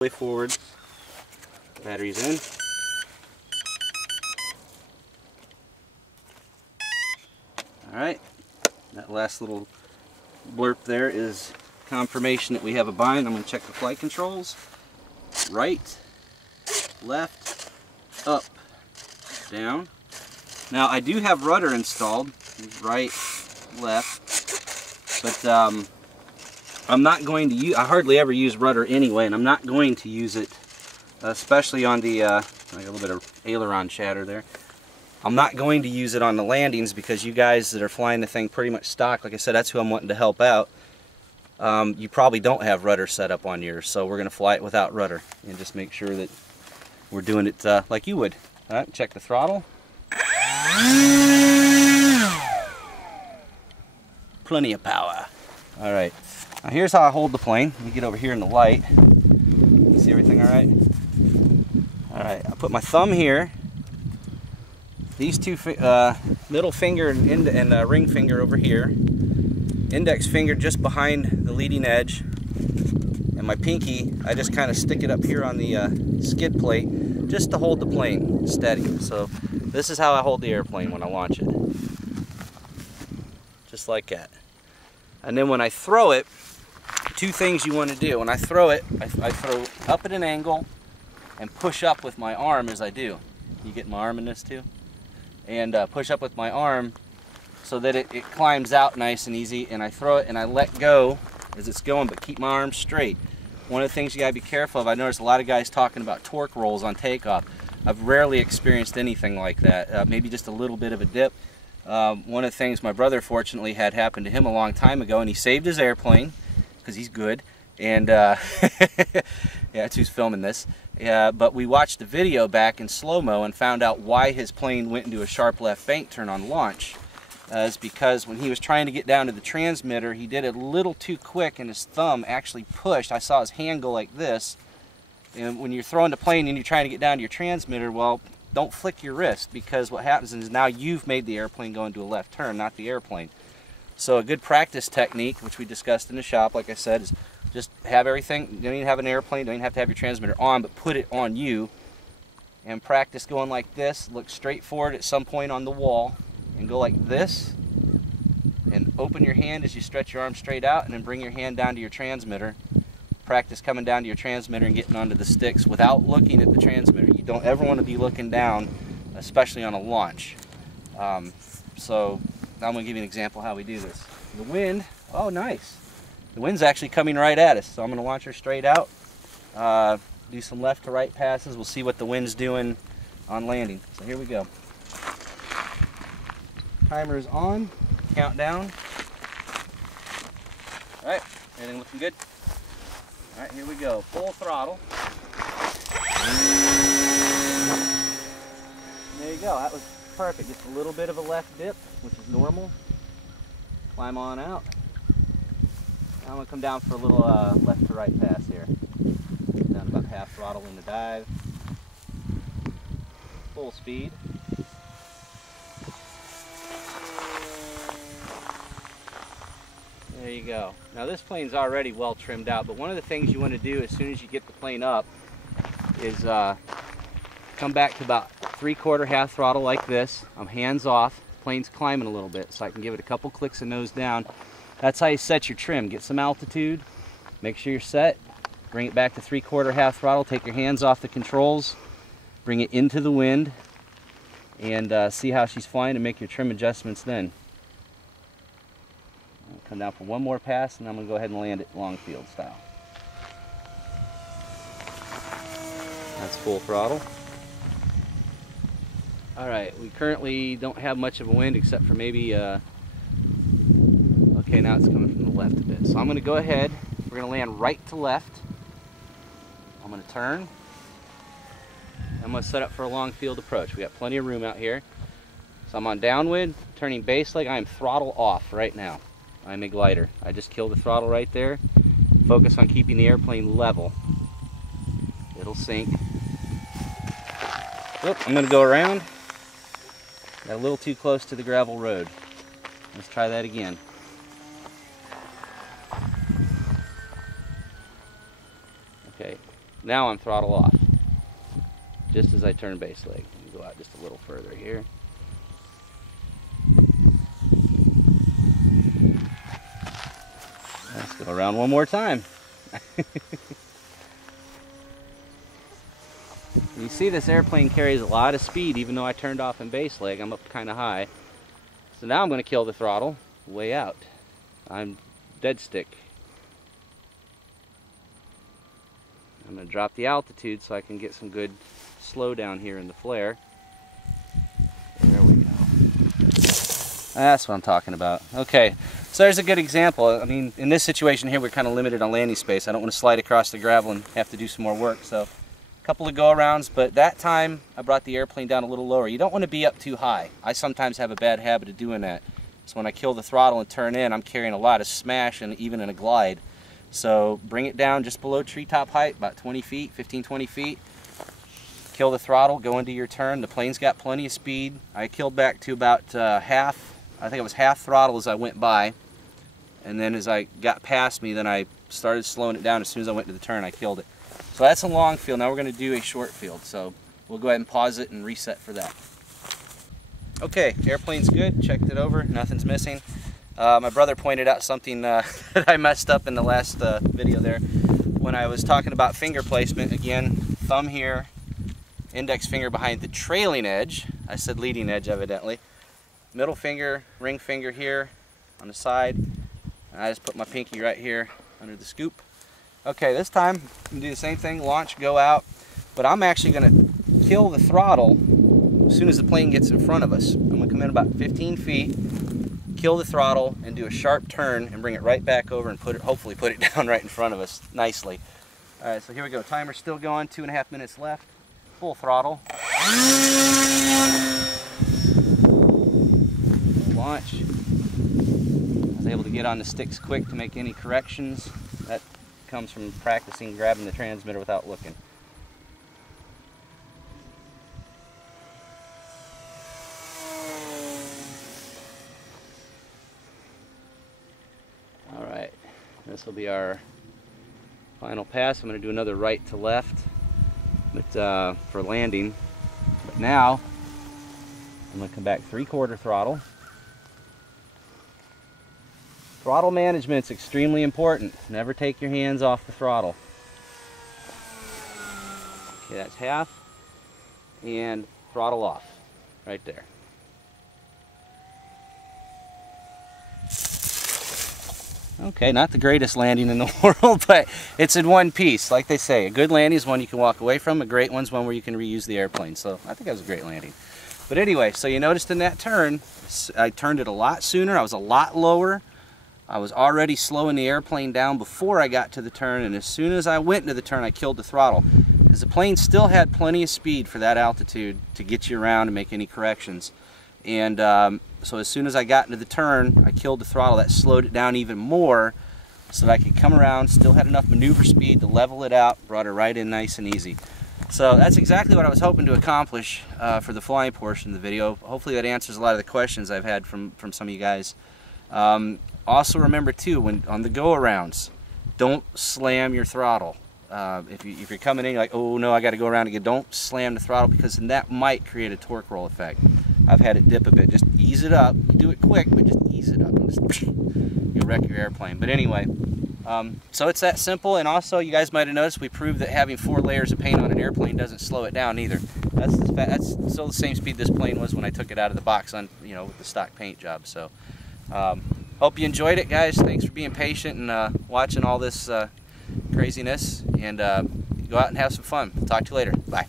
way forward. Battery's in. Alright, that last little blurb there is confirmation that we have a bind. I'm going to check the flight controls. Right, left, up, down. Now I do have rudder installed, right, left, but I'm not going to use, I hardly ever use rudder anyway, and I'm not going to use it, especially on the, like a little bit of aileron chatter there. I'm not going to use it on the landings because you guys that are flying the thing pretty much stock, like I said, that's who I'm wanting to help out. You probably don't have rudder set up on yours, so we're going to fly it without rudder and just make sure that we're doing it like you would. All right, check the throttle. Plenty of power. All right, now here's how I hold the plane. Let me get over here in the light. You see everything all right? All right, I put my thumb here. These two, middle finger and ring finger over here. Index finger just behind the leading edge. And my pinky, I just kind of stick it up here on the skid plate just to hold the plane steady. So this is how I hold the airplane when I launch it. Just like that. And then when I throw it, two things you want to do. When I throw it, I throw up at an angle and push up with my arm as I do. You get my arm in this too? And push up with my arm so that it climbs out nice and easy, and I throw it and I let go as it's going, but keep my arms straight. One of the things you gotta be careful of, I noticed a lot of guys talking about torque rolls on takeoff. I've rarely experienced anything like that, maybe just a little bit of a dip. One of the things my brother fortunately had happened to him a long time ago, and he saved his airplane, because he's good, and yeah, that's who's filming this. But we watched the video back in slow-mo and found out why his plane went into a sharp left bank turn on launch. Is because when he was trying to get down to the transmitter, he did it a little too quick and his thumb actually pushed. I saw his hand go like this. And when you're throwing the plane and you're trying to get down to your transmitter, well, don't flick your wrist, because what happens is now you've made the airplane go into a left turn, not the airplane. So a good practice technique, which we discussed in the shop, like I said, is just have everything. You don't even have an airplane, don't even have to have your transmitter on, but put it on you and practice going like this. Look straight forward at some point on the wall and go like this, and open your hand as you stretch your arm straight out, and then bring your hand down to your transmitter. Practice coming down to your transmitter and getting onto the sticks without looking at the transmitter. You don't ever want to be looking down, especially on a launch. So I'm going to give you an example how we do this. The wind, oh nice. The wind's actually coming right at us, so I'm going to launch her straight out. Do some left to right passes. We'll see what the wind's doing on landing. So here we go. Timer is on. Countdown. All right, everything looking good? All right, here we go. Full throttle. There you go. That was perfect. Just a little bit of a left dip, which is normal. Climb on out. Now I'm going to come down for a little left to right pass here. Down about half throttle in the dive. Full speed. There you go. Now this plane's already well trimmed out, but one of the things you want to do as soon as you get the plane up is come back to about 3/4 half throttle like this. I'm hands off. The plane's climbing a little bit, so I can give it a couple clicks and nose down. That's how you set your trim. Get some altitude, make sure you're set, bring it back to 3/4 half throttle, take your hands off the controls, bring it into the wind, and see how she's flying and make your trim adjustments then. I'll come down for one more pass, and I'm going to go ahead and land it long field style. That's full throttle. Alright, we currently don't have much of a wind except for maybe, okay, now it's coming from the left a bit. So I'm going to go ahead, we're going to land right to left. I'm going to turn. I'm going to set up for a long field approach. We got plenty of room out here. So I'm on downwind, turning base leg. I am throttle off right now. I'm a glider. I just killed the throttle right there. Focus on keeping the airplane level. It'll sink. Oop, I'm going to go around. Got a little too close to the gravel road. Let's try that again. Okay, Now I'm throttle off, just as I turn base leg. Let me go out just a little further here. Let's go around one more time. You see this airplane carries a lot of speed even though I turned off in base leg. I'm up kind of high. So now I'm going to kill the throttle way out. I'm dead stick. I'm going to drop the altitude so I can get some good slow down here in the flare. There we go. That's what I'm talking about. Okay, so there's a good example. I mean, in this situation here, we're kind of limited on landing space. I don't want to slide across the gravel and have to do some more work. So a couple of go-arounds, but that time I brought the airplane down a little lower. You don't want to be up too high. I sometimes have a bad habit of doing that. So when I kill the throttle and turn in, I'm carrying a lot of smash and even in a glide. So bring it down just below treetop height, about 20 feet, 15, 20 feet. Kill the throttle, go into your turn. The plane's got plenty of speed. I killed back to about half, I think it was half throttle as I went by. And then as I got past me, then I started slowing it down. As soon as I went to the turn, I killed it. So that's a long field. Now we're going to do a short field. So we'll go ahead and pause it and reset for that. Okay, airplane's good. Checked it over. Nothing's missing. My brother pointed out something that I messed up in the last video there. When I was talking about finger placement, again, thumb here, index finger behind the trailing edge. I said leading edge, evidently. Middle finger, ring finger here on the side. And I just put my pinky right here under the scoop. Okay, this time I'm gonna do the same thing, launch, go out, but I'm actually gonna kill the throttle as soon as the plane gets in front of us. I'm gonna come in about 15 feet, kill the throttle, and do a sharp turn and bring it right back over and hopefully put it down right in front of us nicely. All right, so here we go. Timer's still going, 2.5 minutes left. Full throttle. Launch. I was able to get on the sticks quick to make any corrections. That comes from practicing grabbing the transmitter without looking. All right, this will be our final pass. I'm going to do another right to left, but for landing. But now I'm going to come back 3/4 throttle. Throttle management is extremely important. Never take your hands off the throttle. Okay, that's half, and throttle off right there. Okay, not the greatest landing in the world, but it's in one piece. Like they say, a good landing is one you can walk away from. A great one's one where you can reuse the airplane. So I think that was a great landing. But anyway, so you noticed in that turn, I turned it a lot sooner. I was a lot lower. I was already slowing the airplane down before I got to the turn, and as soon as I went into the turn, I killed the throttle. Because the plane still had plenty of speed for that altitude to get you around and make any corrections. And so as soon as I got into the turn, I killed the throttle. That slowed it down even more so that I could come around, still had enough maneuver speed to level it out, brought it right in nice and easy. So that's exactly what I was hoping to accomplish for the flying portion of the video. Hopefully that answers a lot of the questions I've had from some of you guys. Also remember too, when on the go-arounds, don't slam your throttle. If you're coming in, you're like, oh no, I got to go around again. Don't slam the throttle, because then that might create a torque roll effect. I've had it dip a bit. Just ease it up. You do it quick, but just ease it up. You'll wreck your airplane. But anyway, so it's that simple. And also, you guys might have noticed we proved that having 4 layers of paint on an airplane doesn't slow it down either. That's still the same speed this plane was when I took it out of the box on, with the stock paint job. So. Hope you enjoyed it, guys. Thanks for being patient and watching all this craziness. And go out and have some fun. Talk to you later. Bye.